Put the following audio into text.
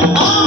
Oh.